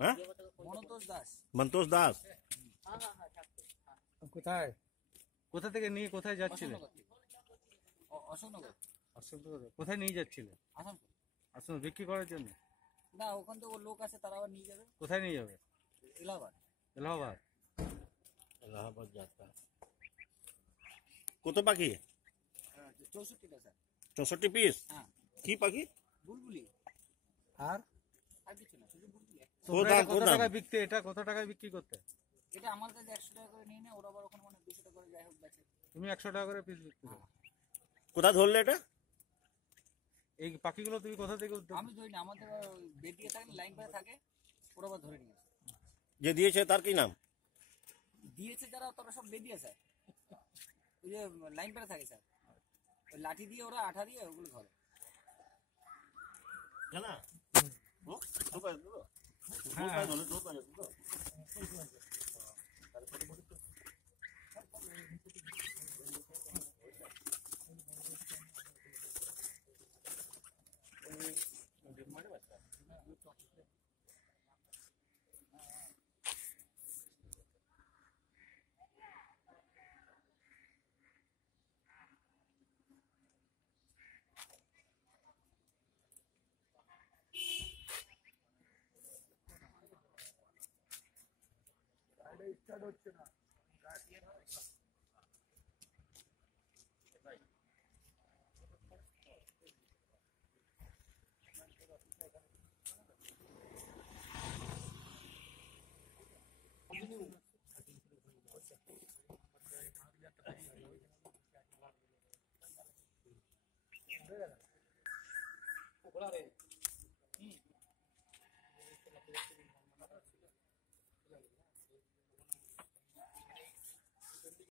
হ্যাঁ, মন্তোষ দাস। কোথায়, কোথা থেকে নিয়ে কোথায় যাচ্ছিলে? অশোকনগর। কোথায় নিয়ে যাচ্ছিলে? আসুন, বিক্রি করার জন্য? না, ওখান থেকে লোক আছে, তারা আবার নিয়ে যাবে। কোথায় নিয়ে যাবে? এলাহাবাদ। এলাহাবাদ। এলাহাবাদ যাত্রা। কত পাখি? 64টা স্যার। 64 পিস? হ্যাঁ। কি পাখি? বুলবুলি। আর কিছু না, শুধু বুলবুলি। কত টাকায় বিক্রি? এটা কত টাকায় বিক্রি করতে? এটা আমার কাছে 100 টাকা করে নিয়ে নেয়, ওরা আবার ওখানে মানে 200 টাকা করে যাই হোক বেচে। তুমি 100 টাকা করে পিস বিক্রি করো? কোথায় ধরলে এটা? এই পাখিগুলো তুমি কোথা থেকে? আমি ধরি না, আমাদের বেদিয়ে থাকে, লাইন করে থাকে, ওরা আবার ধরে নিয়ে আসে। যে দিয়েছে তার কি নাম? দিয়েছে যারা, তারা সব বেদিয়ে স্যার, ওই যে লাইন করে থাকে স্যার, ওই লাঠি দিয়ে ওরা আঠা দিয়ে ওগুলো ধরে। জানা স্টার্ট হচ্ছে না।